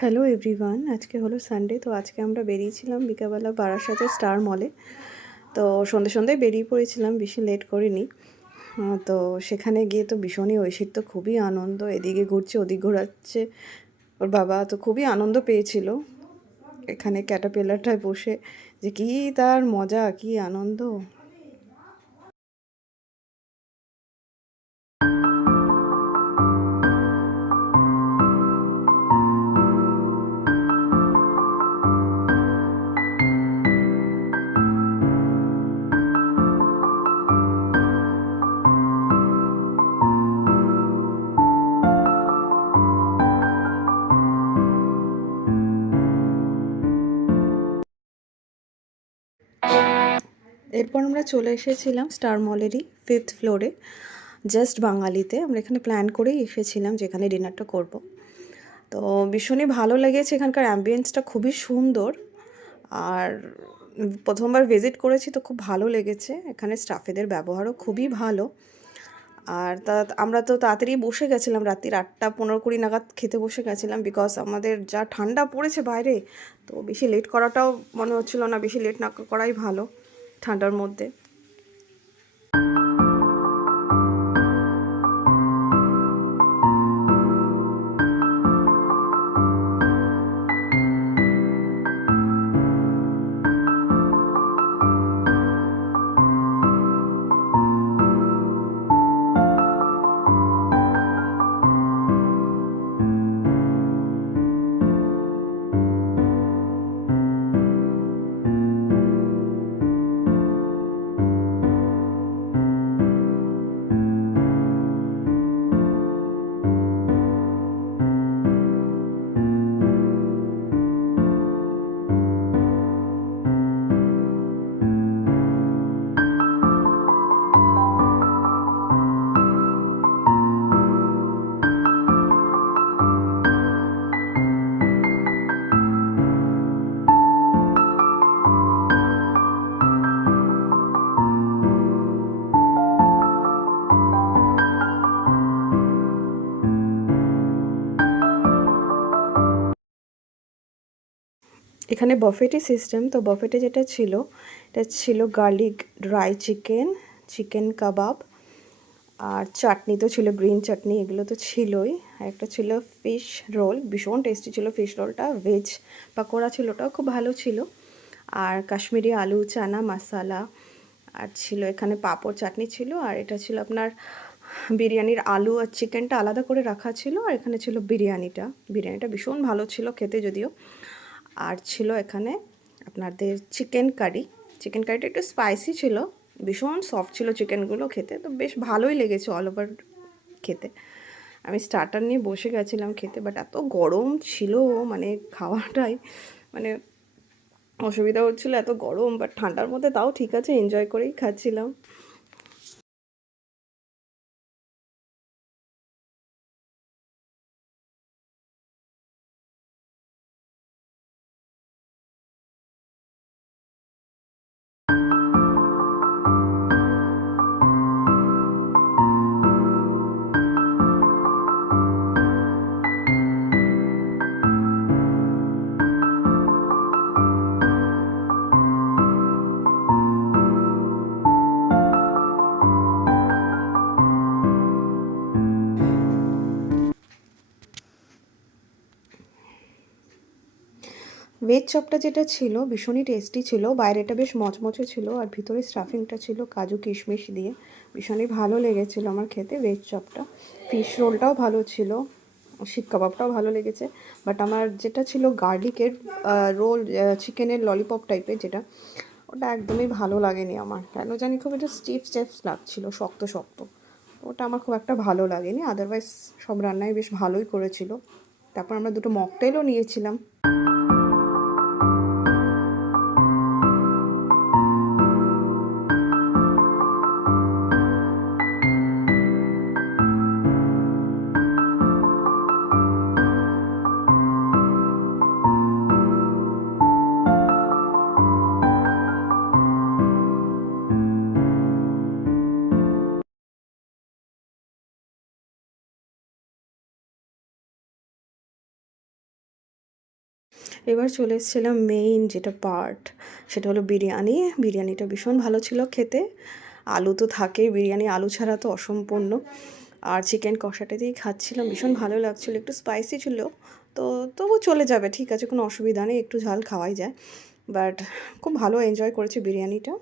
Hello everyone, আজকে হলো Sunday. তো আজকে আমরা বেরিয়েছিলাম বিকালবেলা বারাসাতে স্টার মলে। তো সন্ধ্যে সন্ধ্যায় বেরিয়ে পড়েছিলাম, বেশি লেট করিনি। তো সেখানে গিয়ে তো ভীষণই, ঐশীর তো খুবই আনন্দ, এদিকে ঘুরছে ওদিক ঘোরাচ্ছে ওর বাবা, তো খুবই আনন্দ পেয়েছিল এখানে ক্যাটারপিলারটায় বসে, যে কী তার মজা, কী আনন্দ। এরপর আমরা চলে এসেছিলাম স্টার মলেরই 5th ফ্লোরে, জাস্ট বাঙালিতে। আমরা এখানে প্ল্যান করেই এসেছিলাম যেখানে ডিনারটা করব। তো ভীষণই ভালো লেগেছে, এখানকার অ্যাম্বিয়েন্সটা খুবই সুন্দর। আর প্রথমবার ভিজিট করেছি তো খুব ভালো লেগেছে, এখানে স্টাফেদের ব্যবহারও খুবই ভালো। আর আমরা তো তাড়াতাড়ি বসে গেছিলাম, রাত্রির 8:15-20 নাগাদ খেতে বসে গেছিলাম, বিকজ আমাদের যা ঠান্ডা পড়েছে বাইরে, তো বেশি লেট করাটাও মনে হচ্ছিল না, বেশি লেট না করাই ভালো ঠান্ডার মধ্যে। এখানে বফেটই সিস্টেম, তো বফেটে যেটা ছিল, এটা ছিল গার্লিক ড্রাই চিকেন, চিকেন কাবাব, আর চাটনি তো ছিল, গ্রিন চাটনি, এগুলো তো ছিলই। আর একটা ছিল ফিশ রোল, ভীষণ টেস্টি ছিল ফিশ রোলটা। ভেজ পাকোড়া ছিল, ওটাও খুব ভালো ছিল। আর কাশ্মীরি আলু চানা মশালা, আর ছিল এখানে পাঁপড় চাটনি ছিল। আর এটা ছিল আপনার বিরিয়ানির আলু আর চিকেনটা আলাদা করে রাখা ছিল। আর এখানে ছিল বিরিয়ানিটা ভীষণ ভালো ছিল খেতে যদিও। আর ছিল এখানে আপনাদের চিকেন কারিটা একটু স্পাইসি ছিল, ভীষণ সফট ছিল চিকেনগুলো খেতে, তো বেশ ভালোই লেগেছে অল ওভার খেতে। আমি স্টার্টার নিয়ে বসে গেছিলাম খেতে, বাট এত গরম ছিল, মানে খাওয়াটাই মানে অসুবিধা হচ্ছিলো, এত গরম। বাট ঠান্ডার মধ্যে তাও ঠিক আছে, এনজয় করেই খাচ্ছিলাম। ভেজ চপটা যেটা ছিল ভীষণই টেস্টি ছিল, বাইরেটা বেশ মচমচে ছিল আর ভিতরে স্টাফিংটা ছিল কাজু কিশমিশ দিয়ে, ভীষণই ভালো লেগেছিলো আমার খেতে ভেজ চপটা। ফিশ রোলটাও ভালো ছিল, শিক কাবাবটাও ভালো লেগেছে। বাট আমার যেটা ছিল গার্লিকের রোল, চিকেনের ললিপপ টাইপের যেটা, ওটা একদমই ভালো লাগেনি আমার, কেন জানি খুব একটু স্টিফ লাগছিলো, শক্ত শক্ত। ওটা আমার খুব একটা ভালো লাগেনি। আদারওয়াইজ সব রান্নাই বেশ ভালোই করেছিল। তারপর আমরা দুটো মকটেলও নিয়েছিলাম। এবার চলে এসেছিলাম মেইন যেটা পার্ট, সেটা হলো বিরিয়ানি। বিরিয়ানিটা ভীষণ ভালো ছিল খেতে। আলু তো থাকেই, বিরিয়ানি আলু ছাড়া তো অসম্পূর্ণ। আর চিকেন কষাটা দিয়েই খাচ্ছিলাম, ভীষণ ভালো লাগছিলো। একটু স্পাইসি ছিল, তো তবু চলে যাবে, ঠিক আছে, কোনো অসুবিধা নেই, একটু ঝাল খাওয়াই যায়। বাট খুব ভালো এনজয় করেছি বিরিয়ানিটা।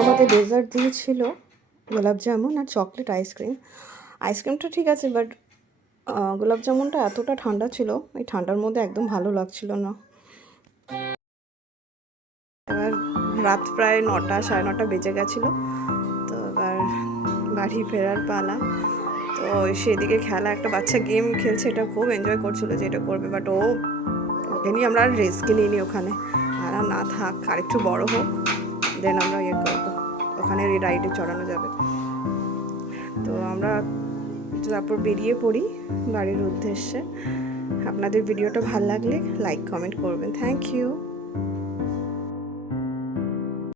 আমাদের ডেজার্ট দিয়েছিল গোলাপ জামুন আর চকলেট আইসক্রিম। আইসক্রিমটা ঠিক আছে, বাট গোলাপ জামুনটা এতটা ঠান্ডা ছিল, এই ঠান্ডার মধ্যে একদম ভালো লাগছিল না। এবার রাত প্রায় 9টা, 9:30 বেজে গেছিলো, তো এবার বাড়ি ফেরার পালা। তো সেদিকে খেলা, একটা বাচ্চা গেম খেলছে, এটা খুব এনজয় করছিলো যে এটা করবে, বাট ওকে নিয়ে আমরা আর রিস্কই নিইনি ওখানে। আর না থাক, আর একটু বড় হোক, দেন আমরা করবো, ওখানে রাইডে চড়ানো যাবে। তো আমরা তারপর বেরিয়ে পড়ি বাড়ির উদ্দেশ্যে। আপনাদের ভিডিওটা ভালো লাগলে লাইক কমেন্ট করবেন। Thank you.